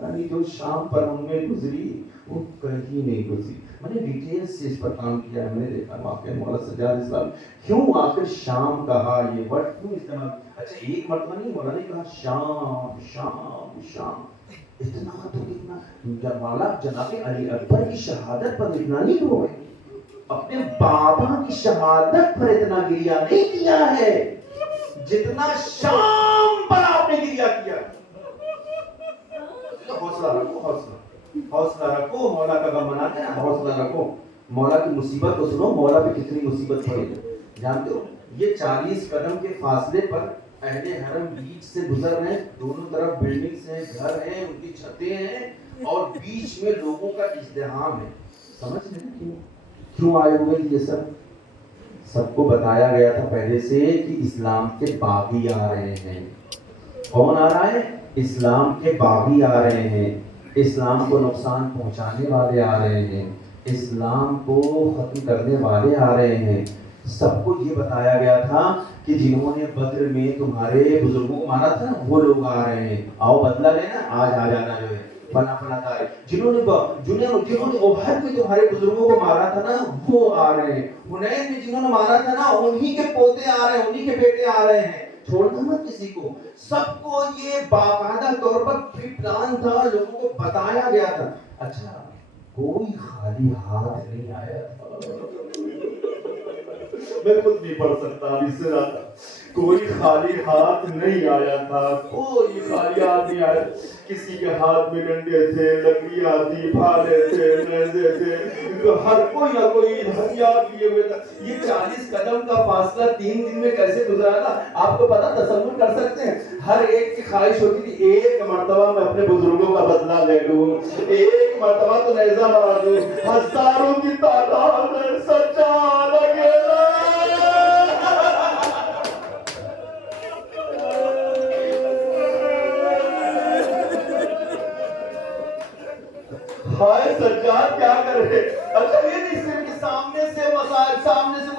یعنی جو شام پر ان میں گزری وہ کہیں نہیں گزری. میں نے ڈیٹیل سے اس پر کام کیا ہے، میں نے دیکھا واقعہ مولا سجاد اسلام کیوں آخر شام کہا، یہ ورڈ کیوں استعمال. اچھا ایک مرتبہ نہیں مولا نے کہا شام شام شام. اتنا تو اتنا مولا جناب علی اکبر کی شہادت پر اتنا نہیں ہوئے، اپنے بابا کی شہادت پر اتنا گریا نہیں کیا ہے جتنا شام پر آپ نے گریا کیا. حوصلہ رکھو، حوصلہ رکھو، مولا کا غم مناتے ہیں، حوصلہ رکھو. مولا کی مصیبت کو سنو، مولا پہ کتنی مصیبت پڑی. جانتے ہو یہ 40 قدم کے فاصلے پر اہل حرم بیچ سے گزر رہے ہیں، دونوں طرف بلڈنگز ہیں، گھر ہیں، ان کی چھتیں ہیں، اور بیچ میں لوگوں کا ازدحام ہے. سمجھ رہے کیوں آئے ہوئے یہ سب کو بتایا گیا تھا پہلے سے کہ اسلام کے باغی آ رہے ہیں. کون آ رہا ہے؟ اسلام کے باغی آ رہے ہیں، اسلام کو نقصان پہنچانے والے آ رہے ہیں، اسلام کو ختم کرنے والے آ رہے ہیں. سب کو یہ بتایا گیا تھا کہ جنہوں نے بدر میں تمہارے بزرگوں کو مارا تھا نا وہ لوگ آ رہے ہیں، آؤ بدلہ لینا، آج آ جانا جو ہے فلاں فلاں تاریخ. جنہوں نے احد میں تمہارے بزرگوں کو مارا تھا نا وہ آ رہے ہیں. حنین میں جنہوں نے مارا تھا نا انہی کے پوتے آ رہے ہیں، انہی کے بیٹے آ رہے ہیں. چھوڑنا مت کسی کو. سب کو یہ باقاعدہ طور پر پلان تھا، لوگوں کو بتایا گیا تھا. اچھا کوئی خالی ہاتھ نہیں آیا تھا. میں خود نہیں پڑھ سکتا اب اس سے زیادہ. کوئی خالی ہاتھ نہیں آیا تھا، کوئی خالی ہاتھ نہیں آیا. کسی کے ہاتھ میں ڈنڈے تھے، لکڑیاں تھی، بھالے تھے، نیزے تھے، ہر کوئی نہ کوئی ہتھیار لیے ہوئے تھا. یہ 40 قدم کا فاصلہ 3 دن میں کیسے گزرا تھا آپ کو پتا، تصور کر سکتے ہیں؟ ہر ایک کی خواہش ہوتی تھی ایک مرتبہ میں اپنے بزرگوں کا بدلہ لے لوں، ایک مرتبہ تو نیزہ مار دوں. ہزاروں کی تعداد میں سچا لگے ہائے سجاد کیا کرے. اچھا یہ نہیں صرف سامنے سے مسائل، سامنے سے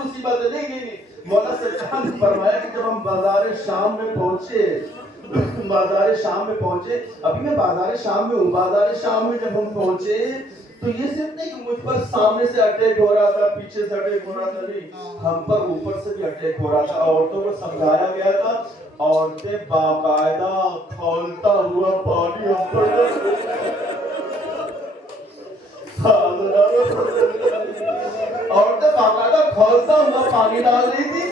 بیان فرمایا کہ جب ہم بازار شام میں پہنچے، ابھی میں بازار شام میں ہوں، بازار شام میں جب ہم پہنچے تو یہ صرف نہیں کہ مجھ پر سامنے سے اٹیک ہو رہا تھا، پیچھے سے اٹیک ہو رہا تھا، نہیں، ہم پر اوپر سے بھی اٹیک ہو رہا تھا۔ عورتوں کو سمجھایا گیا تھا، عورتیں باقاعدہ کھولتا ہوا پانی ہم پر عورتیں باقاعدہ کھولتا ہوا پانی ڈال رہی تھی،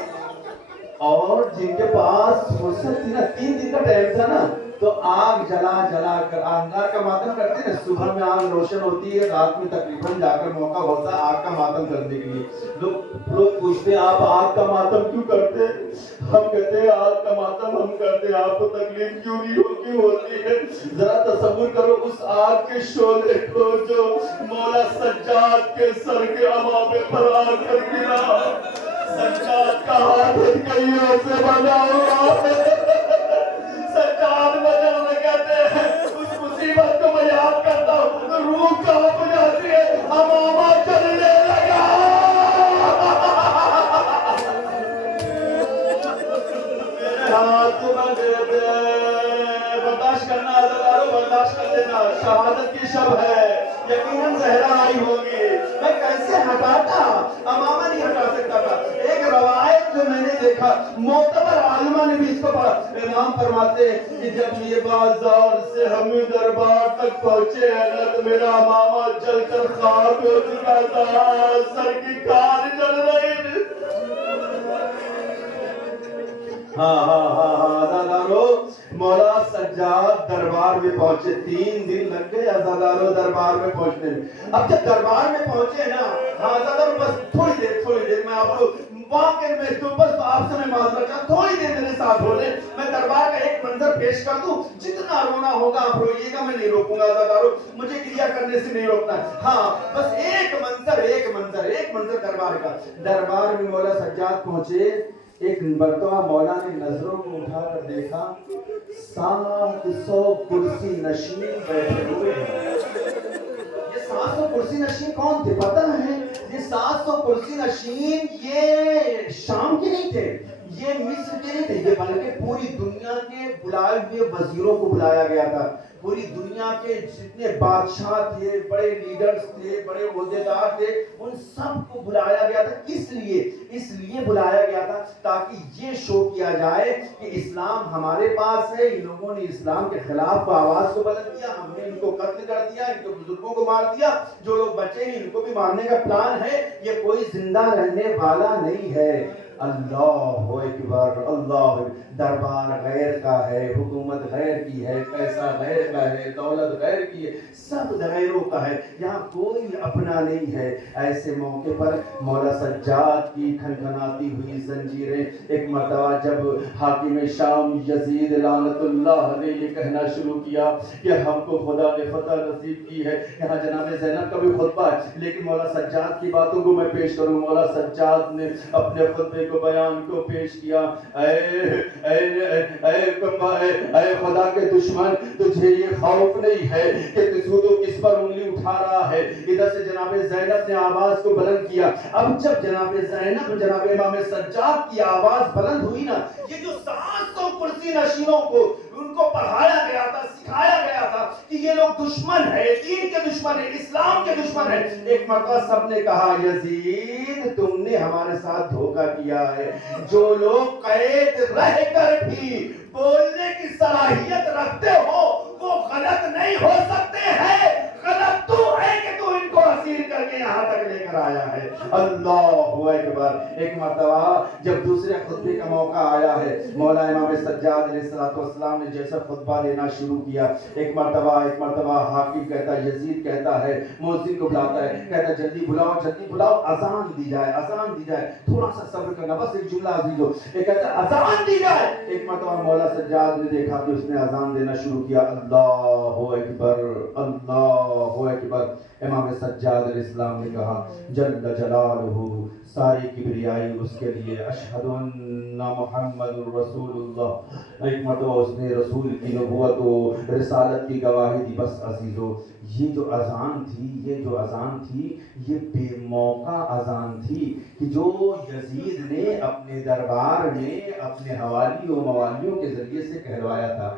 اور جن کے پاس فرصت تھی نا، 3 دن کا ٹائم تھا نا، تو آگ جلا کر انگار کا ماتم کرتے ہیں نا، صبح میں آگ روشن ہوتی ہے، رات میں تقریباً جا کر موقع ہوتا ہے آگ کا ماتم کرنے کے لیے۔ لوگ پوچھتے ہیں آپ آگ کا ماتم کیوں کرتے ہیں؟ ہم کہتے ہیں آگ کا ماتم ہم کرتے ہیں، آپ کو تکلیف کیوں ہوتی ہے؟ ذرا تصور کرو اس آگ کے شعلے کو جو مولا سجاد کے سر کے امامے پر آ کر گرا، سجاد کا ہاتھ ہتھیلیوں سے بنا ہوا، سجاد وجہ میں کہتے ہیں اس مصیبت کو میں یاد کرتا ہوں تو روح کانپ جاتی ہے، امامہ چلنے لگا۔ میرے ہاتھ بندے دے، برداشت کرنا عزیزانو، برداشت کر لینا، شہادت کی شب ہے، یقیناً زہرا آئی ہوگی، میں کیسے ہٹاتا؟ امامہ نہیں ہٹا سکتا تھا۔ ایک روایت جو میں نے دیکھا، معتبر عالمہ نے بھی اس کو پڑھا، امام فرماتے ہیں کہ جب یہ بازار سے ہم دربار تک پہنچے ہیں نا تو میرا امامہ جل کر خاک ہو چکا تھا، سر کی کار جل رہی تھی۔ عزادارو، مولا سجاد دربار میں پہنچے، 3 دن لگ گئے عزادارو دربار میں پہنچنے میں۔ اب جب دربار میں پہنچے نا، عزادارو بس تھوڑی دیر میں آپ کو واقعی میں تو بس آپ سے میں معذرت چاہتا، تھوڑی دیر میرے ساتھ ہو لیں، میں دربار کا ایک منظر پیش کر دوں، جتنا رونا ہوگا آپ روئیے گا، میں نہیں روکوں گا عزادارو، مجھے گریہ کرنے سے نہیں روکنا ہے۔ ہاں بس ایک منظر دربار میں مولا سجاد پہنچے، ایک مرتبہ مولا نے نظروں کو اٹھا کر دیکھا، 700 کرسی نشین بیٹھے ہوئے ہیں۔ یہ 700 کرسی نشین کون تھے پتہ ہے؟ یہ 700 کرسی نشین یہ شام کے نہیں تھے، یہ مصر کے نہیں تھے، یہ بلکہ پوری دنیا کے بلائے ہوئے وزیروں کو بلایا گیا تھا، پوری دنیا کے جتنے بادشاہ تھے، بڑے لیڈرز تھے، بڑے عہدیدار تھے، ان سب کو بلایا گیا تھا۔ اس لیے بلایا گیا تھا تاکہ یہ شو کیا جائے کہ اسلام ہمارے پاس ہے، ان لوگوں نے اسلام کے خلاف آواز کو بلند کیا، ہم نے ان کو قتل کر دیا، ان کے بزرگوں کو مار دیا، جو لوگ بچے ہیں ان کو بھی مارنے کا پلان ہے، یہ کوئی زندہ رہنے والا نہیں ہے۔ اللہ اکبر، اللہ، دربار غیر کا ہے، حکومت غیر کی ہے، پیسہ غیر کا ہے، دولت غیر کی ہے، سب غیروں کا ہے، یہاں کوئی اپنا نہیں ہے۔ ایسے موقع پر مولا سجاد کی کھنکھناتی ہوئی زنجیریں، ایک مرتبہ جب حاکم شام یزید لعنت اللہ علیہ یہ کہنا شروع کیا کہ ہم کو خدا نے فتح نصیب کی ہے، یہاں جناب زینب کا بھی خطبہ ہے لیکن مولا سجاد کی باتوں کو میں پیش کروں۔ مولا سجاد نے اپنے خطبے کو بیان کو پیش کیا، اے خدا کے دشمن، تجھے یہ خوف نہیں ہے کہ تو کس پر انگلی اٹھا رہا ہے؟ ادھر سے جناب زینب نے آواز کو بلند کیا۔ اب جب جناب زینب جناب امام سجاد کی آواز بلند ہوئی نا، یہ جو 700 کرسی نشینوں کو ان کو پڑھایا گیا تھا، سکھایا گیا تھا کہ یہ لوگ دشمن ہے، دین کے دشمن ہے، اسلام کے دشمن ہے۔ ایک مرتبہ سب نے کہا یزید تم نے ہمارے ساتھ دھوکہ کیا ہے، جو لوگ قید رہ کر بھی بولنے کی صلاحیت رکھتے ہو وہ غلط نہیں ہو سکتے ہیں، غلط تو ہے کہ تو ان کو اسیر کر کے یہاں تک لے کر آیا ہے۔ اللہ اکبر۔ ایک مرتبہ جب دوسرے خطبے کا موقع آیا ہے، مولا امام سجاد علیہ السلام نے جیسا خطبہ لینا شروع کیا، ایک مرتبہ حاکم کہتا ہے، یزید کہتا ہے، مؤذن کو بلاتا ہے، کہتا ہے جلدی بلاؤ اذان دی جائے، تھوڑا سا صبر کرنا، بس ایک جملہ عزیز ہو، یہ کہتا ہے اذان دی جائے۔ ایک مرتبہ مولا سجاد نے دیکھا کہ اس نے اذان دینا شروع کیا، اللہ اکبر، اللہ اکبر۔ امام سجاد علیہ السلام نے کہا جل جلالہ ساری کبریائی اس کے لیے، اشہد ان محمد رسول اللہ، ایک مرتبہ اس نے رسول کی نبوت و رسالت کی گواہی دی۔ بس عزیزو، یہ جو اذان تھی یہ بے موقع اذان تھی کہ جو یزید نے اپنے دربار میں اپنے حوالی و موالیوں کے ذریعے سے کہلوایا تھا۔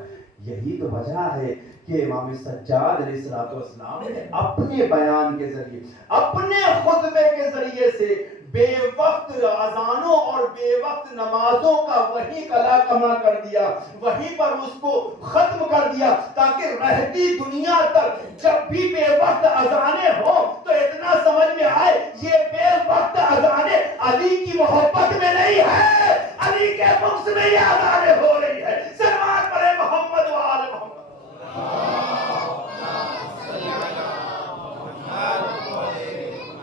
یہی تو وجہ ہے کہ امام سجاد علیہ السلام نے اپنے بیان کے ذریعے، اپنے خطبے کے ذریعے سے بے وقت اذانوں اور بے وقت نمازوں کا وہی کلا کما کر دیا، وہیں پر اس کو ختم کر دیا، تاکہ رہتی دنیا تک جب بھی بے وقت اذانیں ہو تو اتنا سمجھ میں آئے یہ بے وقت اذانیں علی کی محبت میں نہیں ہے، علی کے بغض میں یہ اذانیں ہو رہی ہے۔ سلوات پڑھے محمد و آل محمد۔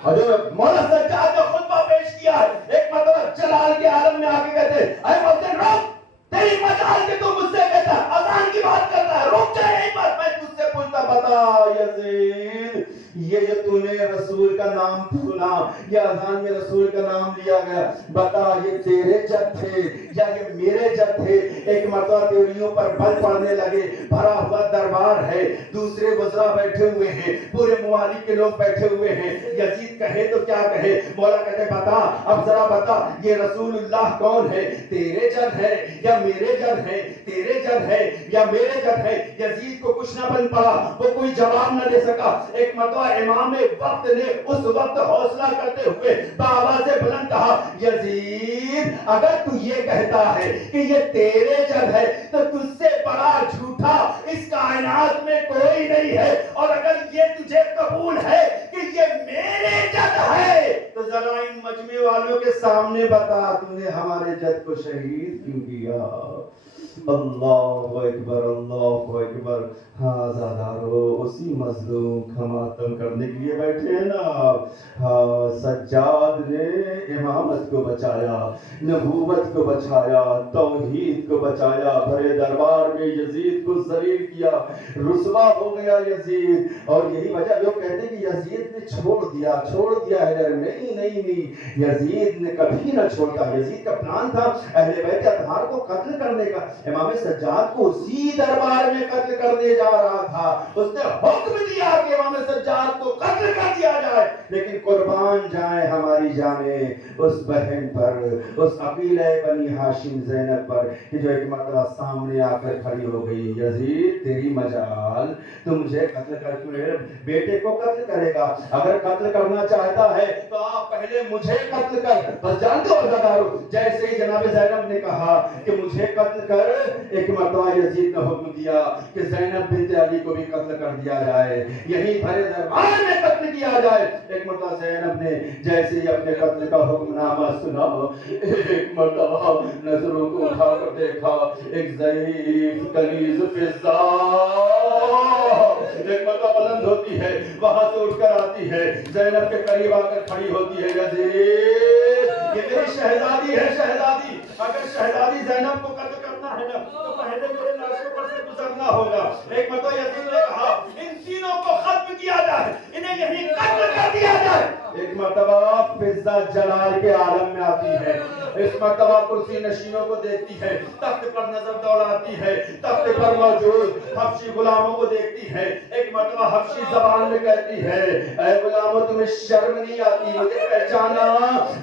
اور جو مولا سجاد نے خطبہ پیش کیا ہے، ایک مرتبہ جلال کے عالم میں آگے کہتے ہیں اے محسن رک، تیری مجال کے تو مجھ سے کہتا ہے اذان کی بات کرتا ہے، رک جائے یہیں پر، میں تجھ سے پوچھتا بتا یزید یہ جو تو نے رسول کا نام سنا، یہ اذان میں رسول کا نام لیا گیا، بتا یہ تیرے جد تھے یا یہ میرے جد تھے؟ ایک مرتبہ تیوریوں پر بل پڑنے لگے، بھرا ہوا دربار ہے، دوسرے وزراء بیٹھے ہوئے ہیں، پورے ممالک کے لوگ بیٹھے ہوئے ہیں، یزید کہے تو کیا کہے؟ مولا کہتے بتا، اب ذرا بتا یہ رسول اللہ کون ہے؟ تیرے جد ہے یا میرے جد ہے؟ تیرے جد ہے یا میرے جد ہے؟ یزید کو کچھ نہ بن پڑا، وہ کوئی جواب نہ دے سکا۔ ایک مرتبہ امام وقت نے اس وقت حوصلہ کرتے ہوئے بآواز بلند کہا یزید اگر تو یہ کہتا ہے کہ یہ تیرے جد ہے تو تجھ سے بڑا جھوٹا اس کائنات میں کوئی نہیں ہے، اور اگر یہ تجھے قبول ہے کہ یہ میرے جد ہے تو ذرا ان مجمع والوں کے سامنے بتا تو نے ہمارے جد کو شہید کیوں کیا؟ اللہ اکبر، اللہ اکبر۔ ہاں زادارو اسی مظلوم کا ماتم کرنے کے لیے بیٹھے ہیں نا۔ ہاں سجاد نے امامت کو بچایا، نبوت کو بچایا، توحید کو بچایا، بھرے دربار میں یزید کو ذلیل کیا، رسوا ہو گیا یزید۔ اور یہی وجہ لوگ کہتے ہیں کہ یزید نے چھوڑ دیا ہے، نہیں، یزید نے کبھی نہ چھوڑا۔ یزید کا پلان تھا اہل بیت اطہار کو قتل کرنے کا، امام سجاد کو اسی دربار میں قتل کرنے جا رہا تھا، اس نے حکم دیا کہ امام سجاد کو قتل کر دیا جائے، لیکن قربان جائیں ہماری جانیں اس بہن پر، اس عقیلہ بنی ہاشم زینب پر کہ جو ایک مرتبہ سامنے آ کر کھڑی ہو گئی، یزید تیری مجال، تو مجھے قتل کر کے میرے بیٹے کو قتل کرے گا؟ اگر قتل کرنا چاہتا ہے تو آپ پہلے مجھے قتل کر۔ بس جانتے ہو عزادارو، جیسے ہی جناب زینب نے کہا کہ مجھے قتل کر، ایک مرتبہ یزید نے حکم دیا کہ زینب بنت علی کو بھی قتل کر دیا جائے، یہی بھرے دربار میں قتل کیا جائے۔ ایک مرتبہ زینب نے جیسے ہی اپنے قتل کا حکم نامہ سنا، ایک مرتبہ نظروں کو اٹھا کر دیکھا، ایک ضعیف کنیز فضا ایک مرتبہ بلند ہوتی ہے، وہاں سے اٹھ کر آتی ہے، زینب کے قریب آ کر کھڑی ہوتی ہے، یزید یہ میری شہزادی ہے، شہزادی اگر شہزادی زینب کو قتل کرنا ہے نا تو پہلے میرے لاشوں پر سے گزرنا ہوگا۔ ایک مرتبہ یزید نے کہا ان تینوں کو ختم کیا جائے، انہیں یہیں قتل کر دیا جائے۔ ایک مرتبہ فضا جلال کے عالم میں آتی ہے، اس مرتبہ کرسی نشینوں کو دیکھتی ہے، تخت پر نظر دوڑاتی ہے، تخت پر موجود حبشی غلاموں کو دیکھتی ہے، ایک مرتبہ حبشی زبان میں کہتی ہے اے غلاموں تمہیں شرم نہیں آتی مجھے پہچانا؟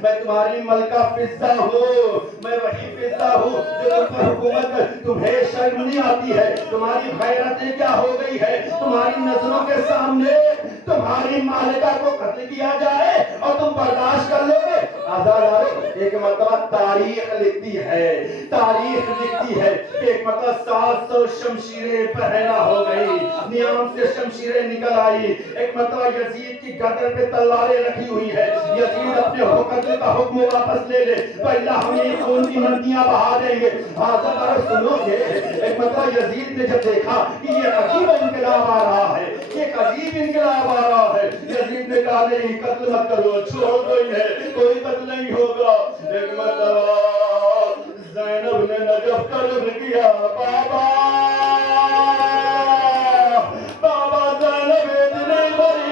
میں تمہاری ملکہ فضا ہوں، میں وہی فضا ہوں جو تم پر حکومت کر، تمہیں شرم نہیں آتی ہے؟ تمہاری غیرتیں کیا ہو گئی ہے؟ تمہاری نظروں کے سامنے تمہاری مالکہ کو قتل کیا جائے اور تم برداشت کر لو گے؟ آزادارو ایک مرتبہ تاریخ لکھتی ہے کہ ایک مرتبہ 700 شمشیریں پہنا ہو گئی، نیام سے شمشیریں نکل آئی، ایک مرتبہ یزید کی گردن پہ تلواریں رکھی ہوئی ہے، یزید اپنے قتل کا حکم واپس لے لے پہلا ہم یہ خون کی ندیاں بہا دیں گے۔ آزادارو سنو گے، ایک مرتبہ یزید نے جب دیکھا کہ یہ عجیب انقلاب آ رہا ہے، ایک عجیب انقلاب آ رہا ہے، یزید نے کہا نہیں قتل مت کرو، چھوڑ دو انہیں، کوئی قتل نہیں ہوگا۔ ایک مرتبہ زینب نے نجف طلب کیا، بابا زینب اتنی بڑی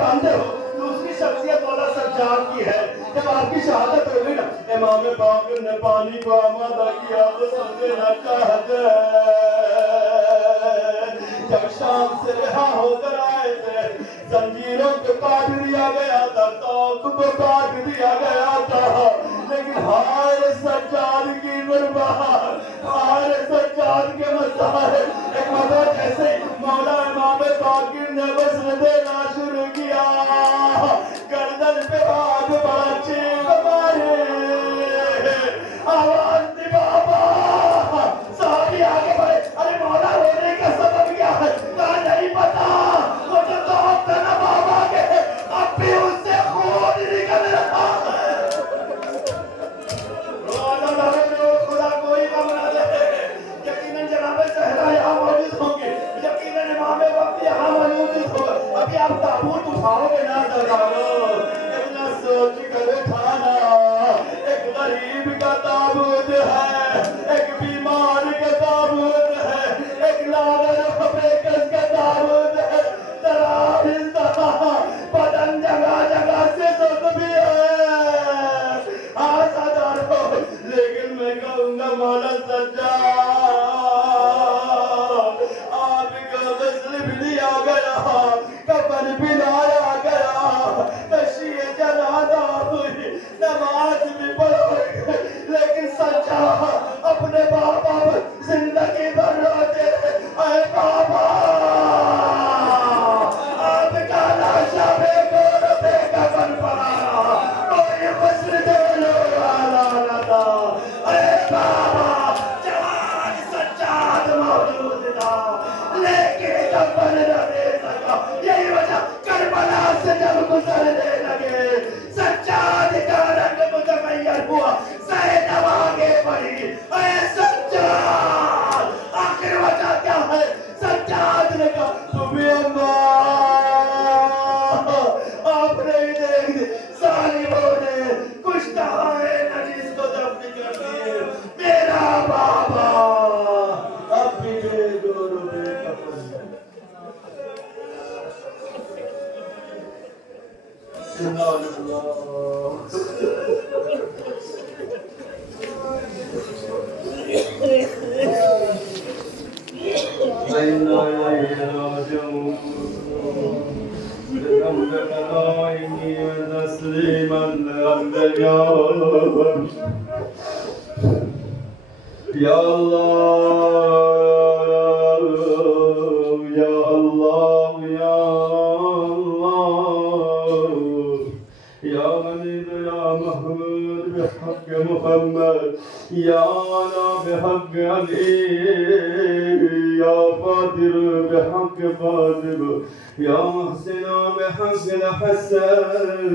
باندھے ہو. دوسری شخصیت مولا سجاد کی ہے. جب آپ کی شہادت ہو گئی نا, امام باقر نے پانی کو آمادہ کیا تو سمجھنا چاہتے جب شام سے رہا ہو کر آئے تھے, زنجیروں کو کاٹ دیا گیا تھا, توق کو کاٹ دیا گیا تھا, لیکن ہائے سجاد کی برباد, ہائے سجاد کے مسائل. ایک مرتبہ جیسے مولا امام باقر نے وزن دینا شروع کیا, گردن پہ آگ بڑا چیخ مارے, آواز دی بابا. صحابی آگے بڑھے, ارے مولا رونے کا سبب کیا ہے؟ کہا نہیں پتا, مجھے تو اب نا بابا کے اب بھی اس سے خون نکل رہا ہے. خدا کوئی غم نہ لے. یقیناً جناب زہرا یہاں موجود ہوں گے, یقیناً امام وقت یہاں موجود ہوگا. ابھی آپ تابوت اٹھاؤ گے نا سرکارو, اتنا سوچ کر اٹھانا. ایک غریب کا تابوت ہے, ایک بیمار کا تابوت ہے, ایک لاغر بےکس کا تابوت ہے. بدن جگہ جگہ سے زخمی ہے. آزادارو, لیکن میں کہوں گا مولا سجاد, آپ کا غسل بھی لیا گیا, کفن بھی لایا گیا, تشییع جنازہ ہوئی, نماز بھی پڑھوئی, لیکن سجاد اپنے بابا زندگی بھر روتے رہے. اے بابا, آپ کا لاشا بے گور بے کفن پڑا رہا, کوئی غسل دینے والا نہ تھا. اے بابا, جوان سجاد موجود تھا, لیکن کفن نہ دے سکا. یہی وجہ کربلا سے جب گزرنے لگے, سجاد کا رنگ متغیر ہوا, زینب آگے بڑھی. اے سجاد, آخر وجہ کیا ہے؟ سجاد نے کہا, تمہیں اماں, آپ نے ہی دیکھ دی, ظالموں نے کشتہائے نجیس کو دفن کر دیے. میرا بابا اب بھی بے گور بے کفن ہے. سبحان اللہ. وإنا إليه راجعون. بحمد خلائقه وتسليما للأنبياء. يا الله يا الله يا الله, يا غني يا محمود بحق محمد, يا أنا بحق علي, يا فاطر بحق فاطمة, يا محسن بحق الحسن,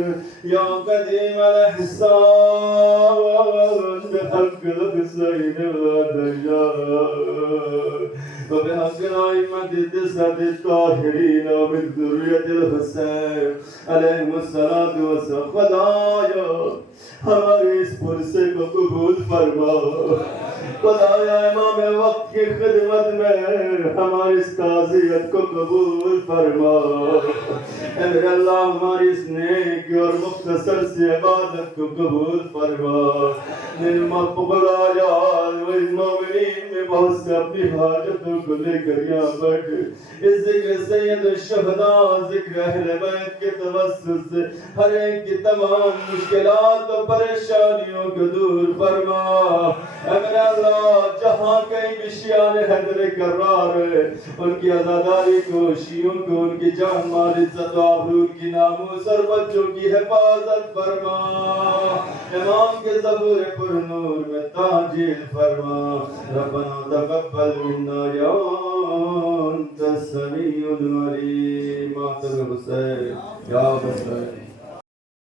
يا قديم الإحسان بحق الحسين والدجال, وبحق الأئمة التسعة الطاهرين ومن ذرية الحسين عليهم الصلاة والسلام. خدایا ہماری اس پرسے کو قبول فرما. خدایا امام وقت کی خدمت میں ہماری اس تعزیت کو قبول فرما. اے میرے اللہ, ہماری اس نیک اور مختصر سی عبادت کو قبول فرما. خدایا اس مومنین میں بہت سے اپنی حاجتوں کو لے کر یہاں بیٹھے, اس ذکر سید الشہداء, ذکر اہل بیت کے توسط سے ہر ایک کی تمام مشکلات و پریشانیوں کو دور فرما. اے میرے اللہ, جہاں کہیں بھی شیعان حیدر کرار ہے, ان کی عزاداری کو, شیعوں کو, ان کی جان مال عزت و آبرو, کی ناموس اور بچوں کی حفاظت فرما. امام کے ظہور پر نور میں تاجیل فرما. ربنا تقبل منا یا انت السمیع العلیم. ماتم حسین یا حسین.